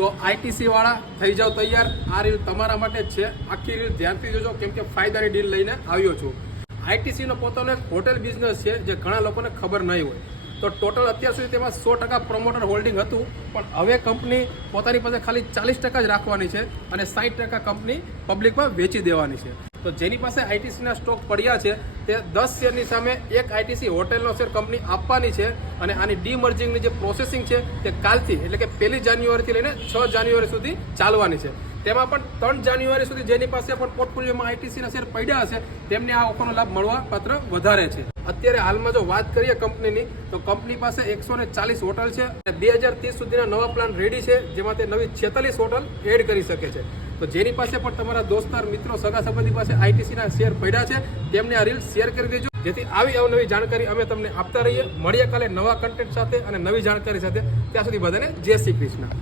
તો આઈટીસી વાળા થઈ જાવ તૈયાર। આ રીલ તમારા માટે જ છે, આખી રીલ ધ્યાનથી જોજો કેમ કે ફાયદાની ડીલ લઈને આવ્યો છું। આઈટીસી નો પોતાનો એક હોટેલ બિઝનેસ છે જે ઘણા લોકોને ખબર નહીં હોય। તો ટોટલ અત્યાર સુધી તેમાં 100% પ્રમોટર હોલ્ડિંગ હતું, પણ હવે કંપની પોતાની પાસે ખાલી 40% જ રાખવાની છે અને 60% કંપની પબ્લિકમાં વેચી દેવાની છે। તો જેની પાસે આઈટીસીના સ્ટોક પડ્યા છે તે 10 શેરની સામે એક આઈટીસી હોટેલનો શેર કંપની આપવાની છે અને આની ડીમર્જિંગની જે પ્રોસેસિંગ છે તે કાલથી એટલે કે 1 જાન્યુઆરીથી લઈને 6 જાન્યુઆરી સુધી ચાલવાની છે। તેમાં પણ 3 જાન્યુઆરી સુધી જેની પાસે પણ પોર્ટફોલિયોમાં આઈટીસીના શેર પડ્યા હશે તેમને આ ઓફરનો લાભ મળવા પાત્ર વધારે છે। અત્યારે હાલમાં જો વાત કરીએ કંપનીની, તો કંપની પાસે 140 હોટલ છે અને 2030 સુધીના નવા પ્લાન રેડી છે, જેમાં તે નવી 46 હોટલ એડ કરી શકે છે। તો જેની પાસે પણ તમારા દોસ્તાર મિત્રો સગા સંબંધી પાસે આઈટીસીના શેર પડ્યા છે તેમને આ રીલ શેર કરી દેજો, જેથી આવી અવનવી જાણકારી અમે તમને આપતા રહીએ। મળીએ કાલે નવા કન્ટેન્ટ સાથે અને નવી જાણકારી સાથે। ત્યાં સુધી બધાને જય શ્રી કૃષ્ણ।